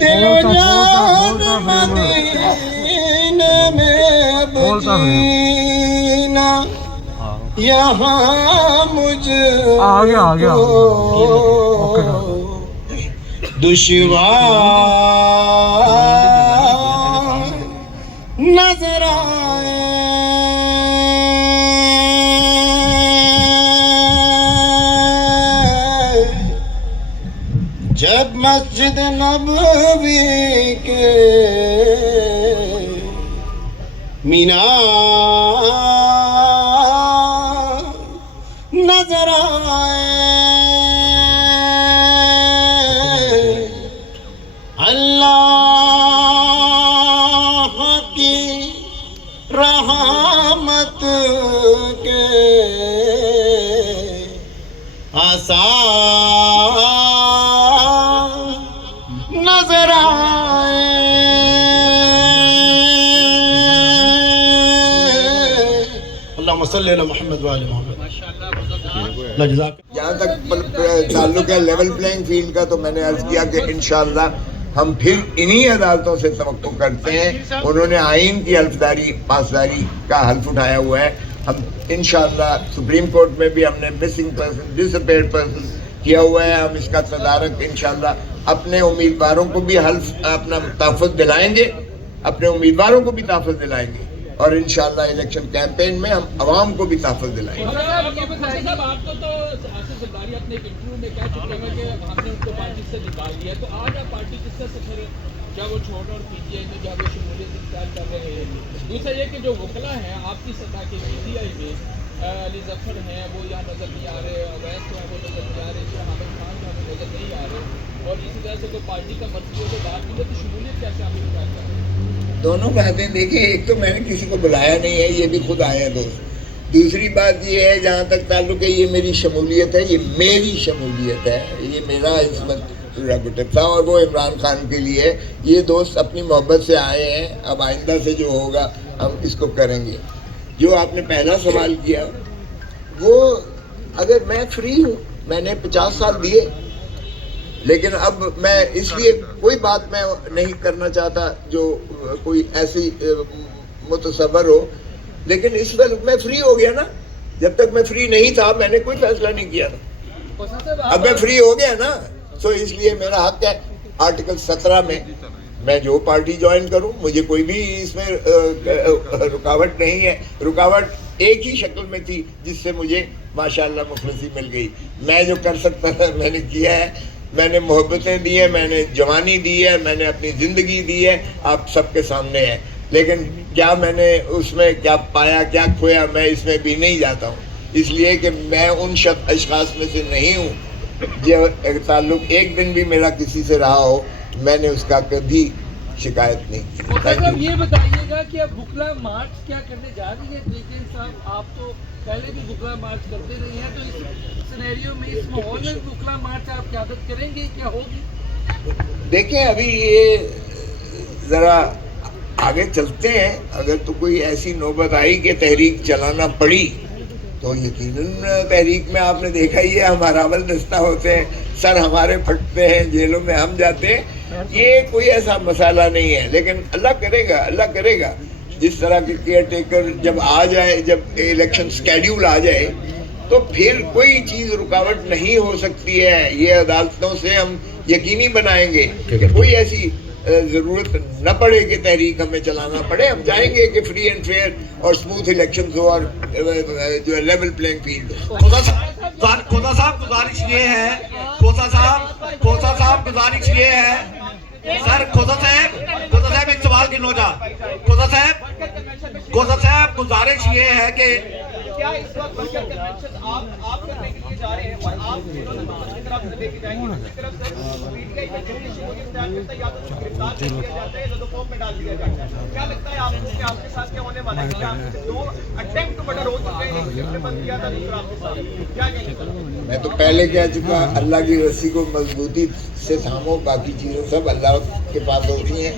دل و جان مدینے میں اب جینا یہاں مجھ کو دشوار نظر آئے جب مسجد نبوی کے مینار نظر آئے اللہ کی رحمت کے آثار نظر آئے اللہم صلی علی محمد وآل محمد. جہاں تک تعلق ہے لیول پلینگ فیلڈ کا، تو میں نے عرض کیا کہ انشاءاللہ ہم پھر انہی عدالتوں سے توقع کرتے ہیں. انہوں نے آئین کی حلفداری پاسداری کا حلف اٹھایا ہوا ہے. ہم انشاءاللہ سپریم کورٹ میں بھی ہم نے مسنگ پرسن ڈس اپیئرڈ پرسن کیا ہوا ہے. ہم اس کا تدارک انشاءاللہ اپنے امیدواروں کو بھی حلف اپنا تحفظ دلائیں گے، اپنے امیدواروں کو بھی تحفظ دلائیں گے، اور انشاءاللہ الیکشن کیمپین میں ہم عوام کو بھی تحفظ دلائیں گے. آپ کو تو آصف زرداری اپنے ایک انٹرویو میں کہہ چکے ہیں کہ ہم نے ان کو پارٹی سے نکال دیا، تو آج آپ پارٹی کس طرح سے کھڑے، کیا وہ چھوڑ اور پی ٹی آئی میں کیا وہ شمولیت اختیار کر رہے ہیں؟ دوسرا یہ کہ جو وکلا ہیں آپ کی سطح کے پی ٹی آئی میں علی ظفر ہیں وہ یہاں نظر نہیں آ رہے، اویس ہیں وہ نظر نہیں آ رہے، شاہ حامد خان ہیں وہ نظر نہیں آ رہے، اور اسی طرح سے کوئی پارٹی کا مرکزی سے بات نہیں ہے، تو شمولیت کیسے آپ اختیار کر رہے ہیں؟ دونوں باتیں دیکھیں، ایک تو میں نے کسی کو بلایا نہیں ہے، یہ بھی خود آئے ہیں دوست. دوسری بات یہ ہے جہاں تک تعلق ہے یہ میری شمولیت ہے، یہ میری شمولیت ہے، یہ میرا اس وقت پروگرام تھا اور وہ عمران خان کے لیے ہے. یہ دوست اپنی محبت سے آئے ہیں، اب آئندہ سے جو ہوگا ہم اس کو کریں گے. جو آپ نے پہلا سوال کیا وہ اگر میں فری ہوں، میں نے 50 سال دیے، لیکن اب میں اس لیے کوئی بات میں نہیں کرنا چاہتا جو کوئی ایسی متصور ہو، لیکن اس وقت میں فری ہو گیا نا. جب تک میں فری نہیں تھا میں نے کوئی فیصلہ نہیں کیا تھا. اب میں فری ہو گیا نا، تو اس لیے میرا حق ہے آرٹیکل 17 میں جو پارٹی جوائن کروں، مجھے کوئی بھی اس میں رکاوٹ نہیں ہے. رکاوٹ ایک ہی شکل میں تھی جس سے مجھے ماشاءاللہ مخلصی مل گئی. میں جو کر سکتا تھا میں نے کیا ہے. میں نے محبتیں دی ہیں، میں نے جوانی دی ہے، میں نے اپنی زندگی دی ہے، آپ سب کے سامنے ہے. لیکن کیا میں نے اس میں کیا پایا کیا کھویا میں اس میں بھی نہیں جاتا ہوں، اس لیے کہ میں ان اشخاص میں سے نہیں ہوں جو تعلق ایک دن بھی میرا کسی سے رہا ہو میں نے اس کا کبھی شکایت نہیں کی. صاحب یہ بتائیے گا کہ اب بکلا مارچ کیا کرنے جا رہی ہے پریزیڈنٹ صاحب؟ آپ تو پہلے بھی بکلا مارچ کرتے رہے ہیں، تو اس سینیریو میں اس ماحول میں بکلا مارچ آپ قیادت کریں گے، کیا ہوگی؟ دیکھیں ابھی یہ ذرا آگے چلتے ہیں. اگر تو کوئی ایسی نوبت آئی کہ تحریک چلانا پڑی تو یقیناً تحریک میں آپ نے دیکھا ہی ہے ہمارا عمل دستہ ہوتے ہیں، سر ہمارے پھٹتے ہیں، جیلوں میں ہم جاتے ہیں. یہ کوئی ایسا مسئلہ نہیں ہے، لیکن اللہ کرے گا، اللہ کرے گا جس طرح کے کیئر ٹیکر جب آ جائے، جب الیکشن سکیڈیول آ جائے تو پھر کوئی چیز رکاوٹ نہیں ہو سکتی ہے. یہ عدالتوں سے ہم یقینی بنائیں گے کہ کوئی ایسی ضرورت نہ پڑے کہ تحریک ہمیں چلانا پڑے. ہم چاہیں گے کہ فری اینڈ فیئر اور اسموتھ الیکشنز ہو اور جو لیول پلینگ فیلڈ ہو. کھوسا صاحب گزارش یہ ہے، کھوسا صاحب گزارش یہ ہے سر، کھوسا صاحب ایک سوال کی نوجا. کھوسا صاحب گزارش یہ ہے کہ کیا اس وقت ورکر کنونشن آپ کرنے کے لیے جا رہے ہیں اور آپ دوسری طرف سے لے کے جائیں گے؟ دوسری طرف سے پی ٹی آئی میں جو شمولیت اختیار کرتا ہے یا تو گرفتار کر دیا جاتا ہے یا تو فوم میں ڈال دیا جاتا ہے. کیا لگتا ہے آپ کو کہ آپ کے ساتھ کیا ہونے والا ہے؟ کیا دو اٹیمپٹ ٹو مرڈر ہو چکے ہیں، ایک نے بند کیا تھا دوسرا آپ کے ساتھ، کیا کہیں گے؟ میں تو پہلے کہہ چکا اللہ کی رسی کو مضبوطی سے تھامو، باقی چیزیں سب اللہ کے پاس ہوتی ہیں.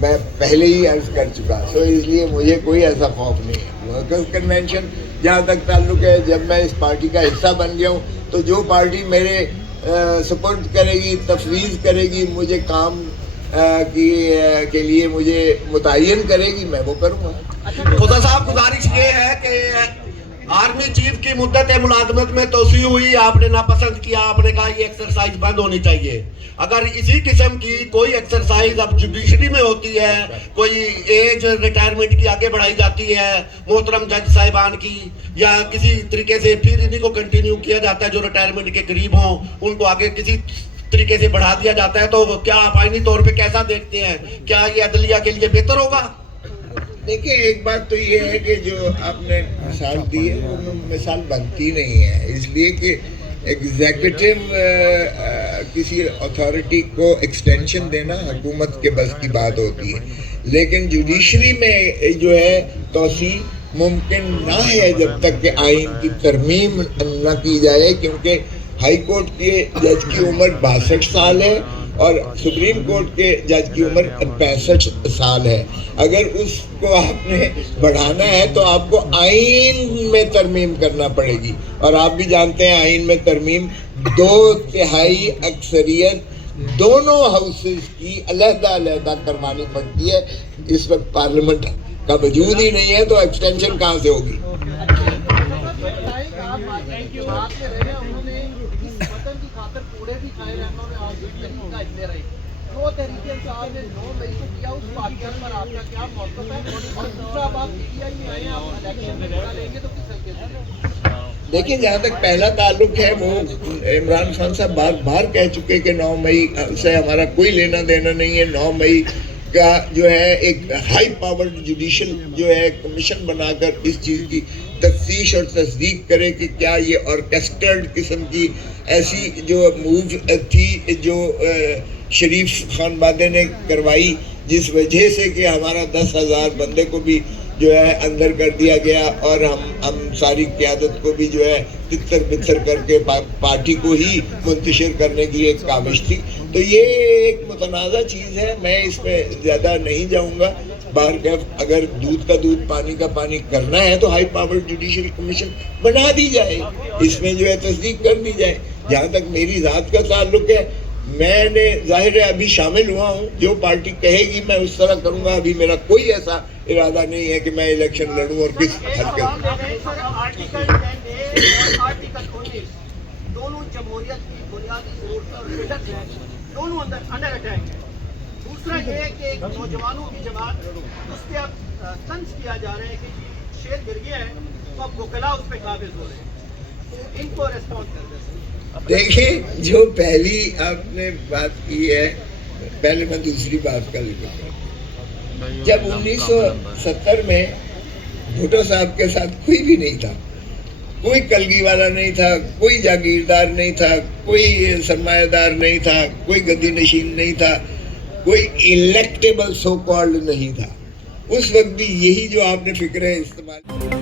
میں پہلے ہی عرض کر چکا، سو اس لیے مجھے کوئی ایسا خوف نہیں ہے. ورکرز کنونشن جہاں تک تعلق ہے، جب میں اس پارٹی کا حصہ بن گیا ہوں تو جو پارٹی میرے سپورٹ کرے گی، تفویض کرے گی، مجھے کام کے لیے مجھے متعین کرے گی میں وہ کروں گا. خدا صاحب گزارش یہ ہے کہ آرمی چیف کی مدت ملازمت میں توسیع ہوئی, آپ نے ناپسند کیا, آپ نے کہا یہ ایکسرسائز بند ہونی چاہیے. اگر اسی قسم کی کوئی ایکسرسائز اب جوڈیشری میں ہوتی ہے, کوئی ایج ریٹائرمنٹ کی آگے بڑھائی جاتی ہے محترم جج صاحبان کی, یا کسی طریقے سے پھر انہیں کو کنٹینیو کیا جاتا ہے جو ریٹائرمنٹ کے قریب ہوں ان کو آگے کسی طریقے سے بڑھا دیا جاتا ہے, تو کیا آپ آئینی طور پہ کیسا دیکھتے ہیں؟ کیا یہ عدلیہ کے لیے بہتر ہوگا؟ دیکھیں ایک بات تو یہ ہے کہ جو آپ نے مثال دی ہے وہ مثال بنتی نہیں ہے, اس لیے کہ ایگزیکٹو کسی اتھارٹی کو ایکسٹینشن دینا حکومت کے بس کی بات ہوتی ہے, لیکن جوڈیشری میں جو ہے توسیع ممکن نہ ہے جب تک کہ آئین کی ترمیم نہ کی جائے, کیونکہ ہائی کورٹ کے جج کی عمر 62 سال ہے اور سپریم کورٹ کے جج کی عمر 65 سال ہے. اگر اس کو آپ نے بڑھانا ہے تو آپ کو آئین میں ترمیم کرنا پڑے گی, اور آپ بھی جانتے ہیں آئین میں ترمیم 2/3 اکثریت دونوں ہاؤسز کی علیحدہ علیحدہ کروانی پڑتی ہے. اس وقت پارلیمنٹ کا وجود ہی نہیں ہے تو ایکسٹینشن کہاں سے ہوگی؟ دیکھیں جہاں تک پہلا تعلق ہے وہ عمران خان صاحب بار بار کہہ چکے کہ 9 مئی سے ہمارا کوئی لینا دینا نہیں ہے. 9 مئی کا جو ہے ایک ہائی پاورڈ جوڈیشل جو ہے کمیشن بنا کر اس چیز کی تفتیش اور تصدیق کرے کہ کیا یہ آرکیسٹرڈ قسم کی ایسی جو موو تھی جو شریف خانوادے نے کروائی, جس وجہ سے کہ ہمارا 10,000 بندے کو بھی جو ہے اندر کر دیا گیا اور ہم ساری قیادت کو بھی جو ہے تتر بتر کر کے پارٹی کو ہی منتشر کرنے کی ایک کاوش تھی. تو یہ ایک متنازع چیز ہے, میں اس میں زیادہ نہیں جاؤں گا. اگر دودھ کا دودھ پانی کا پانی کرنا ہے تو ہائی پاور جوڈیشل کمیشن بنا دی جائے, اس میں جو ہے تصدیق کر دی جائے. جہاں تک میری ذات کا تعلق ہے میں نے ظاہر ہے ابھی شامل ہوا ہوں, جو پارٹی کہے گی میں اس طرح کروں گا. ابھی میرا کوئی ایسا ارادہ نہیں ہے کہ میں الیکشن لڑوں اور کس حد کے آرٹیکل 10A اور آرٹیکل 19 دونوں جمہوریت کی بنیادی ضرورتیں اور فٹرز ہیں, دونوں انڈر اٹیک ہے. دوسرا یہ ہے کہ ایک نوجوانوں کی جماعت اس پہ اب طنز کیا جا رہا ہے کہ شیر گر گیا ہے تو اب وکلا اس پہ قابض ہو رہے ہیں, تو ان کو ریسپانس کر دیں. دیکھیں جو پہلی آپ نے بات کی ہے, پہلے میں دوسری بات کا ذکر کرتا ہوں. جب 1970 میں بھٹو صاحب کے ساتھ کوئی بھی نہیں تھا, کوئی کلگی والا نہیں تھا, کوئی جاگیردار نہیں تھا, کوئی سرمایہ دار نہیں تھا, کوئی گدی نشین نہیں تھا, کوئی الیکٹیبل سو کالڈ نہیں تھا. اس وقت بھی یہی جو آپ نے فکریں استعمال